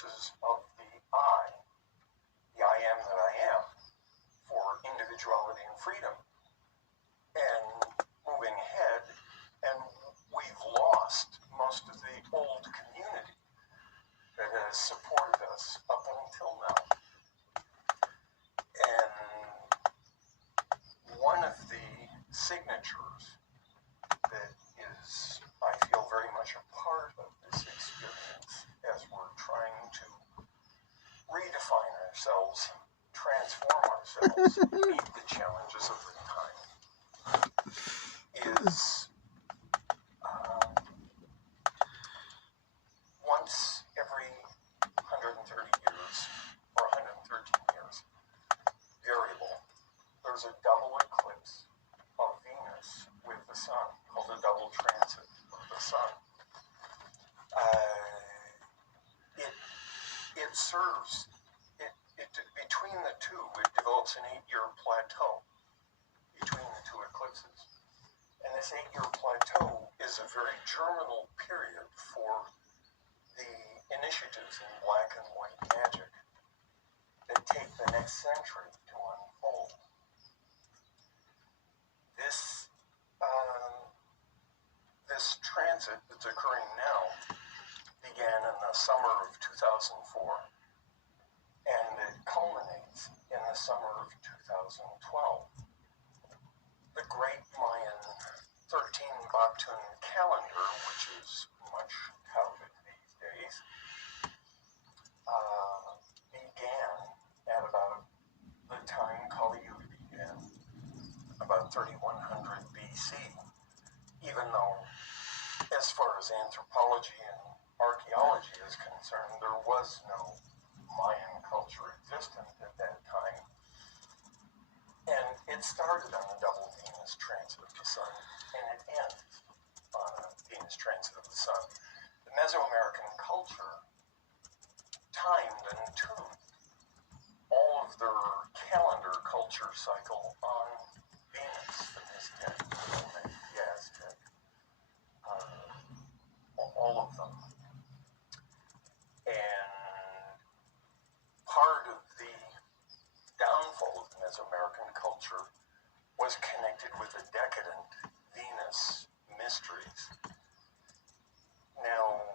forces of the I am that I am, for individuality and freedom. And moving ahead, and we've lost most of the old community that has supported us up until now. And one of the signatures that is, I feel, very much a part of this experience as we're trying to redefine ourselves, transform ourselves, meet the challenges of the time, is once every 130 years or 113 years, variable, there's a double eclipse of Venus with the Sun, called a double transit of the Sun. It serves, between the two, it develops an 8-year plateau between the two eclipses. And this 8-year plateau is a very germinal period for the initiatives in black and white magic that take the next century to unfold. This transit that's occurring now began in the summer of 2004, and it culminates in the summer of 2012. The Great Mayan 13 Baktun calendar, which is much touted these days, began at about the time Kali Yuga began, about 3100 BC, even though, as far as anthropology and archaeology is concerned, there was no Mayan culture existent at that time. And it started on a double Venus transit of the Sun, and it ends on a Venus transit of the Sun. The Mesoamerican culture timed and tuned all of their calendar culture cycle on Venus, the Miztec, the Olmec, the Aztec, all of them. And part of the downfall of Mesoamerican culture was connected with the decadent Venus mysteries. Now,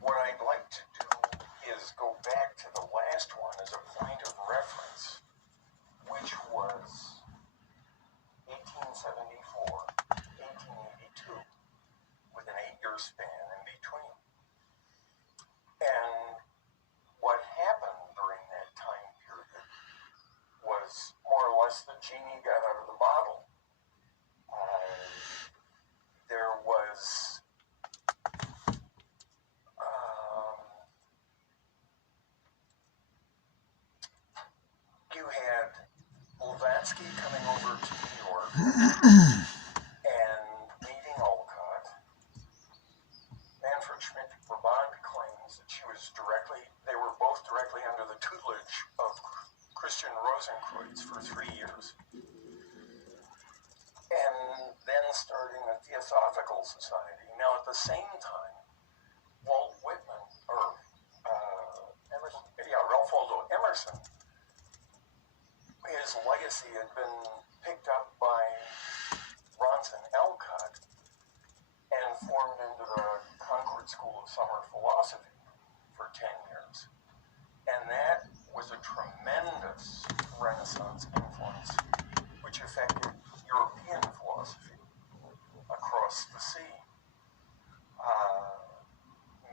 what I'd like to do is go back to the last one as a point of reference, which was 1874, 1882, with an 8-year span in between. And what happened during that time period was more or less the genie got out of the bottle. There was you had Blavatsky coming over to New York and meeting Olcott. Manfred Schmidt-Brabant claims that they were both directly under the tutelage of Christian Rosenkreuz for 3 years. And then starting a Theosophical Society. Now, at the same time, Walt Whitman, Ralph Waldo Emerson, his legacy had been picked up by Bronson Alcott and formed into the Concord School of Summer Philosophy for 10 years. And that was a tremendous Renaissance influence, which affected European philosophy across the sea.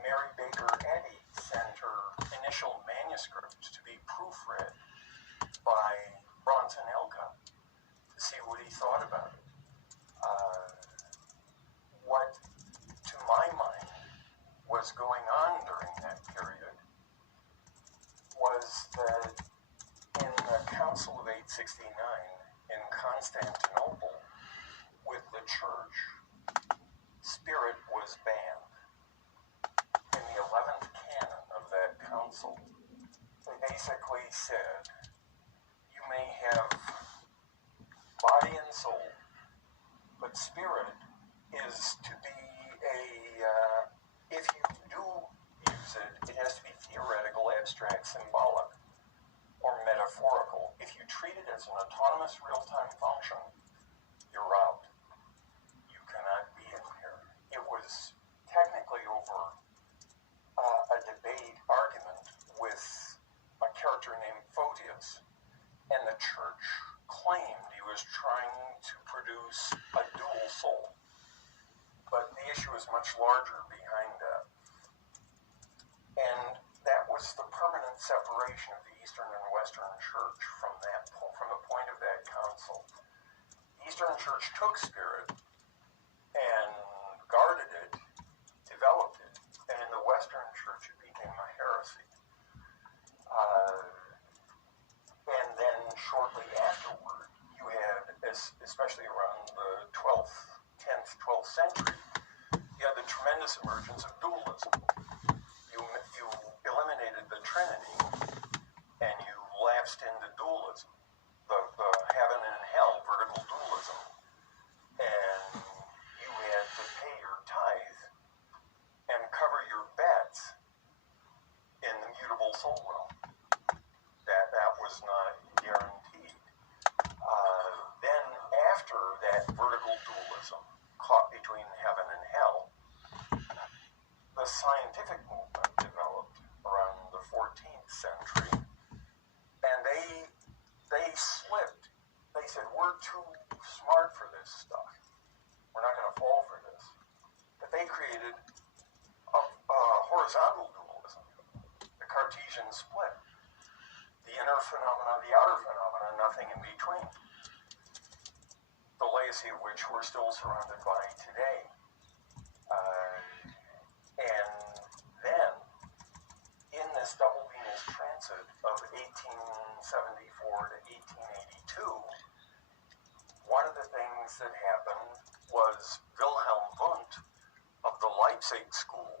Mary Baker Eddy sent her initial manuscripts to be proofread by Bronson Alcott to see what he thought about it. What, to my mind, was going on during that period was that in the Council of 869 in Constantinople with the church, spirit was banned. In the 11th canon of that council, they basically said, you may have body and soul, but spirit is to be if you do use use it, it has to be theoretical, abstract, symbolic, or metaphorical. If you treat it as an autonomous real-time function, you're out. You cannot be in here. It was technically over a debate, argument with a character named Photius, and the church claimed he was trying to produce a dual soul. But the issue is much larger behind that. And that was the permanent separation of the Eastern and Western Church from the point of that council. The Eastern Church took spirit and guarded it, developed it, and in the Western Church it became a heresy. And then shortly afterward, you had, especially around the 10th, 12th century, you had the tremendous emergence of dualism. You eliminated the Trinity, and you lapsed into dualism, the heaven and hell vertical dualism. And you had to pay your tithe and cover your bets in the mutable soul realm. That was not guaranteed. Then after that vertical dualism caught between heaven and hell, the scientific movement developed around the 14th century, and they slipped. They said, we're too smart for this stuff. We're not going to fall for this. But they created a horizontal dualism, the Cartesian split. The inner phenomena, the outer phenomena, nothing in between. The legacy of which we're still surrounded by today. And then, in this double Venus transit of 1874 to 1882, one of the things that happened was Wilhelm Wundt of the Leipzig School,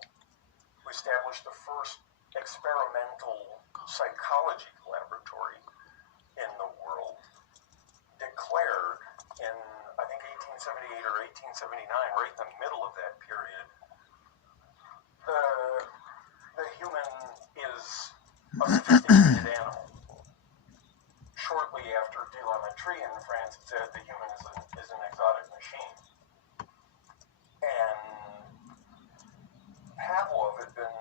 who established the first experimental psychology laboratory in the world, declared in, I think, 1878 or 1879, right in the middle of that period, the human is a sophisticated animal. Shortly after De La Mettrie in France said the human is an exotic machine. And Pavlov had been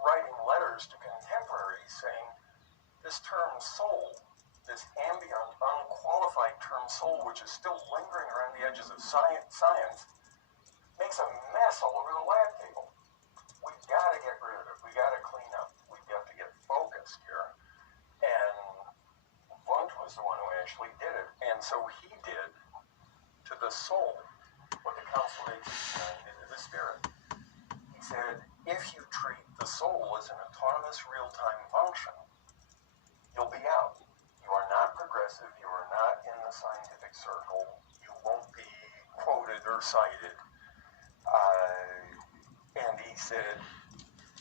writing letters to contemporaries saying this term soul, this ambient, unqualified term soul, which is still lingering around the edges of science, makes a mess all over the lab table. We got to get rid of it. We got to clean up. We got to get focused here. And Wundt was the one who actually did it. And so he did to the soul what the Council of 1869 did to the spirit. He said, if you treat the soul as an autonomous real-time function, you'll be out. You are not progressive. You are not in the scientific circle. You won't be quoted or cited. And he said,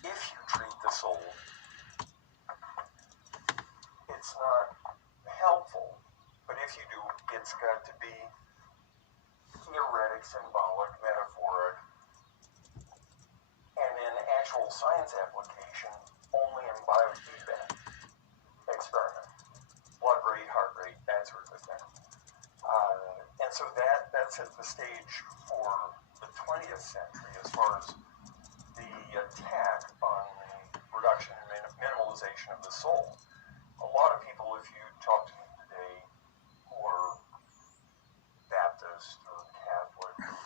if you treat the soul, it's not helpful. But if you do, it's got to be theoretic, symbolic, metaphoric, and in actual science application, only in biofeedback experiment. Blood rate, heart rate, that sort of thing. And so that set the stage for the 20th century as far as the attack on the reduction and minimalization of the soul. A lot of people, if you talk to them today, who are Baptist or Catholic, or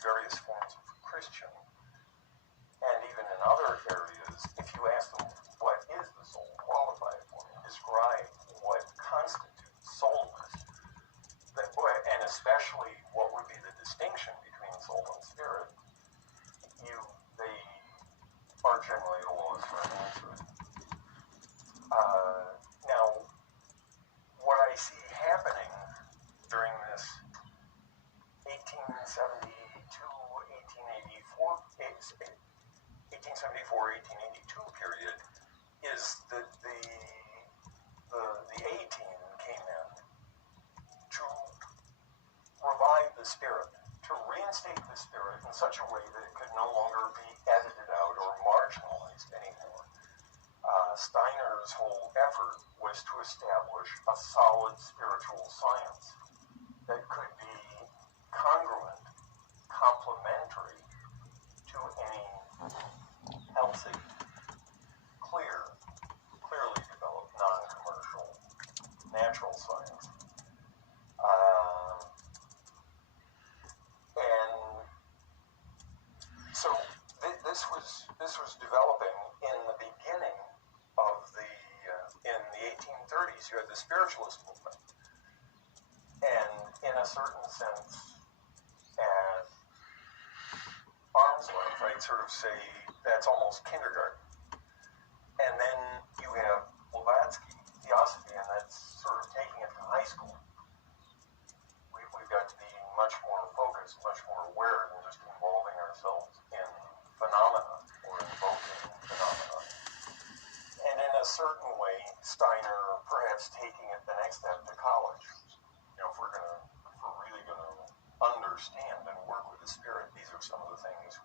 various forms of Christian, and even in other areas, if you ask them what is the soul, qualify it for them, describe what constitutes soulness, and especially what would be the distinction between soul and spirit, they are generally at a loss for an answer. Now, what I see happening during this 1874-1882 period is that the A-team came in to revive the spirit, to reinstate the spirit in such a way that it could no longer be edited out or marginalized anymore. Steiner's whole effort was to establish a solid spiritual science that could be congruent, complementary to any healthy, clearly developed, non-commercial, natural science. And so this was developing in the beginning of in the 1830s. You had the spiritualist movement, and in a certain sense, at arm's length, I'd sort of say that's almost kindergarten. And then you have Blavatsky, Theosophy, and that's sort of taking it to high school. We've got to be much more focused, much more aware than just involving ourselves in phenomena or invoking phenomena. And in a certain way, Steiner perhaps taking it the next step to college. You know, if we're really gonna understand and work with the spirit, these are some of the things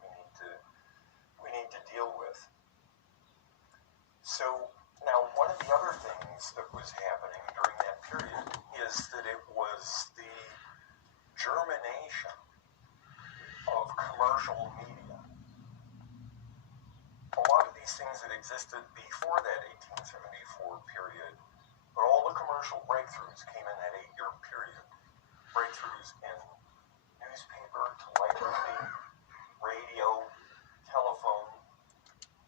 we need to deal with. So now, one of the other things that was happening during that period is that it was the germination of commercial media. A lot of these things that existed before that 1874 period, but all the commercial breakthroughs came in that 8-year period. Breakthroughs in newspaper, telegraphy, radio, telephone,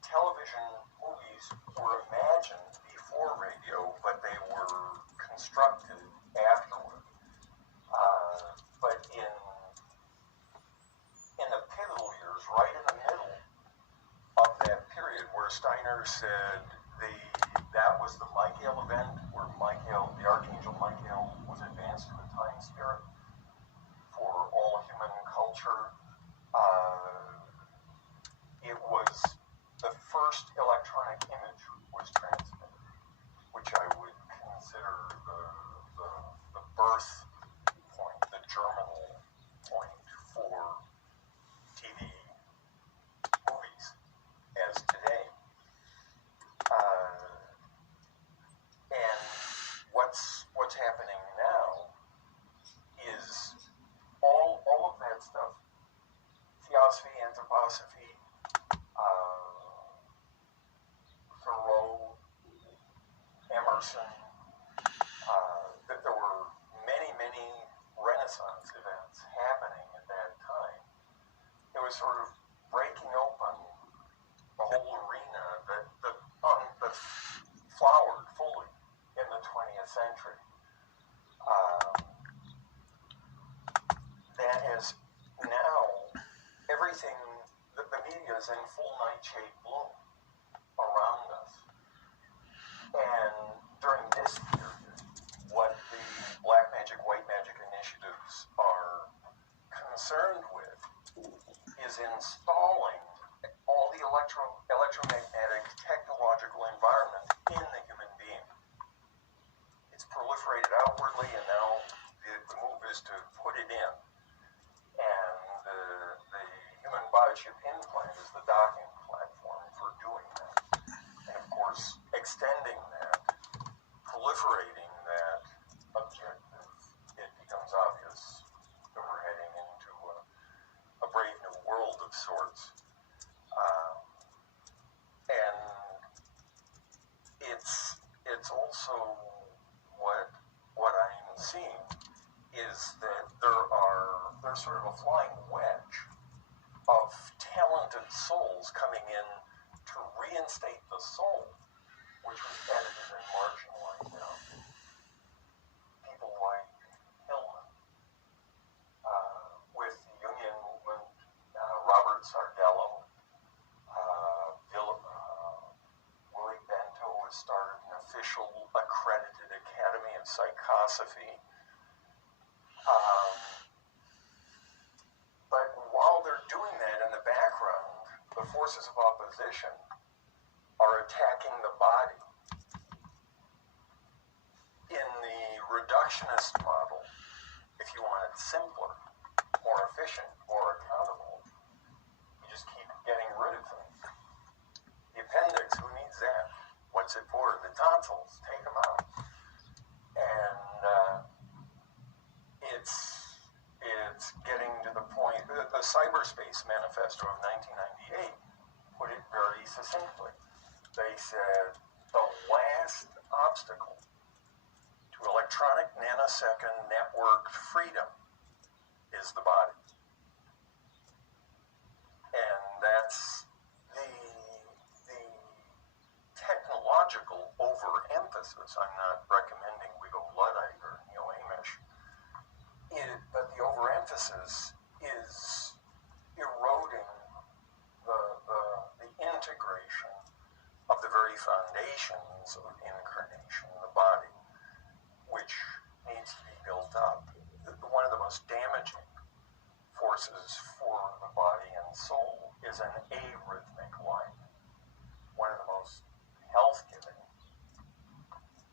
television. Movies were imagined before radio, but they were constructed afterward. But in the pivotal years, right in the middle of that period, where Steiner said that was the Michael event, where the Archangel Michael was advanced to a time spirit for all human culture. It was the first electronic image was transmitted, which I would consider the birth point, the germinal point for TV movies as today. And what's happening now is all of that stuff, theosophy, anthroposophy, Thoreau, Emerson, that there were many Renaissance events happening at that time. It was sort of breaking open the whole arena that flowered fully in the 20th century. That is now everything, the media is in full nightshade bloom around us. And during this period, what the black magic, white magic initiatives are concerned with is installing all the electromagnetic technological environment in the human being. It's proliferated outwardly, and now the move is to put it in. And the human biochip implant is the docking platform for doing that. And of course, extending that, proliferating that objective, it becomes obvious that we're heading into a brave new world of sorts. And it's also what I'm seeing is that there's sort of a flying wedge of talented souls coming in to reinstate the soul, which was edited and marginalized now. People like Hillman, with the Jungian movement, Robert Sardello, Willie Bento has started an official accredited Academy of Psychosophy. But while they're doing that in the background, the forces of opposition are attacking the body. In the reductionist model, if you want it simpler, more efficient, more accountable, you just keep getting rid of things. The appendix, who needs that? What's what's it for? The tonsils. Take them out. And it's getting to the point. The Cyberspace Manifesto of 1998 put it very succinctly. They said the last obstacle to electronic nanosecond networked freedom is the body. And that's the technological overemphasis. I'm not recommending we go Luddite or Neo-Amish, but the overemphasis is eroding the integration of the very foundations of incarnation, the body, which needs to be built up. One of the most damaging forces for the body and soul is an arrhythmic life. One of the most health-giving,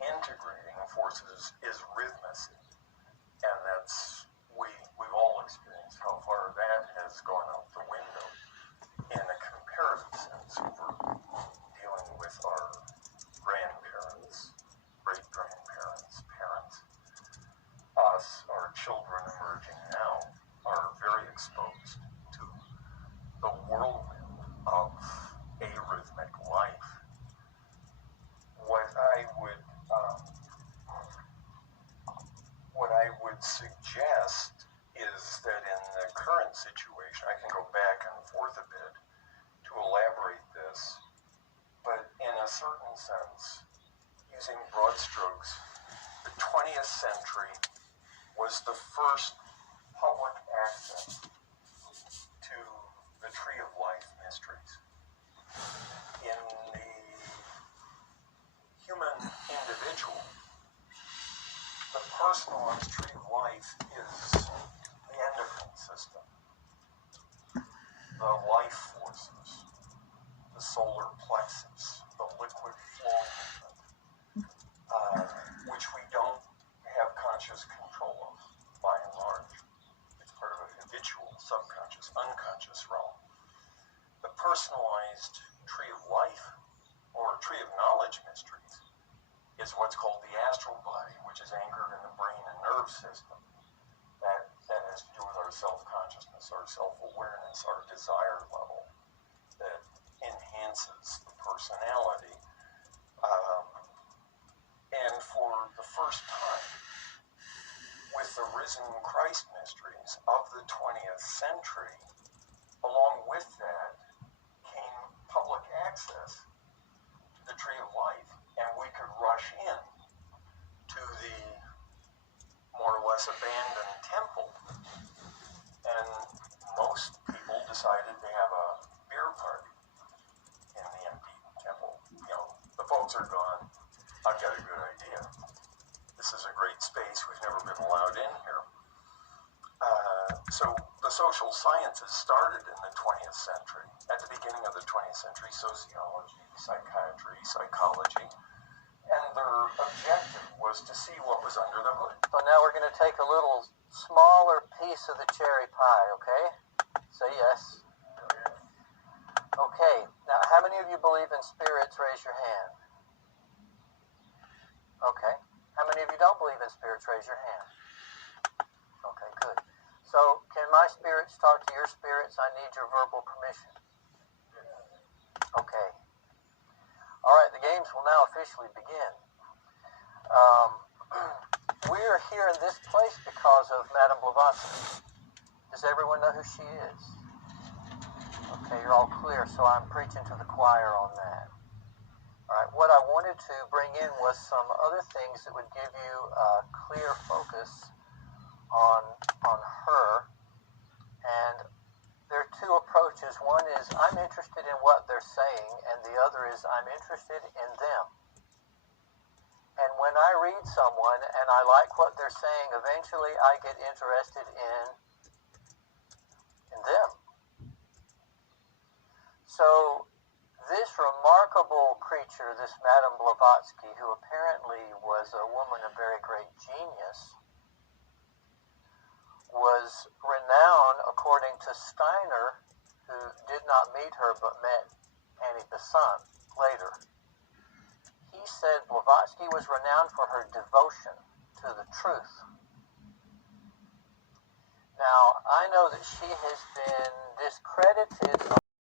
integrating forces is rhythmacy. And that's, we've all experienced how far that has gone out the window in a comparative sense over dealing with our grandparents, great-grandparents, parents. Us, our children emerging now, are very exposed to the whirlwind of arrhythmic life. What I would suggest is that in the current situation, I can go back and forth a bit to elaborate this, but in a certain sense, using broad strokes, the 20th century was the first public access to the Tree of Life mysteries. In the human individual, the personalized Tree of Life is the endocrine system, the life forces, the solar plexus, the liquid flow movement, which we don't have conscious control of by and large. It's part of a habitual, subconscious, unconscious realm. The personalized Tree of Life, or Tree of Knowledge mysteries, is what's called the astral body, which is anchored in the brain and nerve system. That has to do with our self-consciousness, our self-awareness, our desire level that enhances the personality. And for the first time, with the risen Christ mysteries of the 20th century, along with that came public access to the Tree of Life, and we could rush in to the more or less abandoned temple, and most people decided to have a beer party in the empty temple. The folks are gone. I've got a good idea. This is a great space. We've never been allowed in here. So the social sciences started in the 20th century. At the beginning of the 20th century, sociology, psychiatry, psychology, and their objective was to see what was under the hood. So now we're going to take a little smaller piece of the cherry pie, okay? Say yes. Okay, now how many of you believe in spirits? Raise your hand. Okay. How many of you don't believe in spirits? Raise your hand. Okay, good. So, can my spirits talk to your spirits? I need your verbal permission. Okay. All right, the games will now officially begin. We are here in this place because of Madame Blavatsky. Does everyone know who she is? Okay, you're all clear, so I'm preaching to the choir on that. All right, what I wanted to bring in was some other things that would give you a clear focus on her. And there are two approaches. One is I'm interested in what they're saying, and the other is I'm interested in them. And when I read someone and I like what they're saying, eventually I get interested in them. So this remarkable creature, this Madame Blavatsky, who apparently was a woman of very great genius, was renowned, according to Steiner, who did not meet her but met Annie Besant later. He he said Blavatsky was renowned for her devotion to the truth. Now, I know that she has been discredited a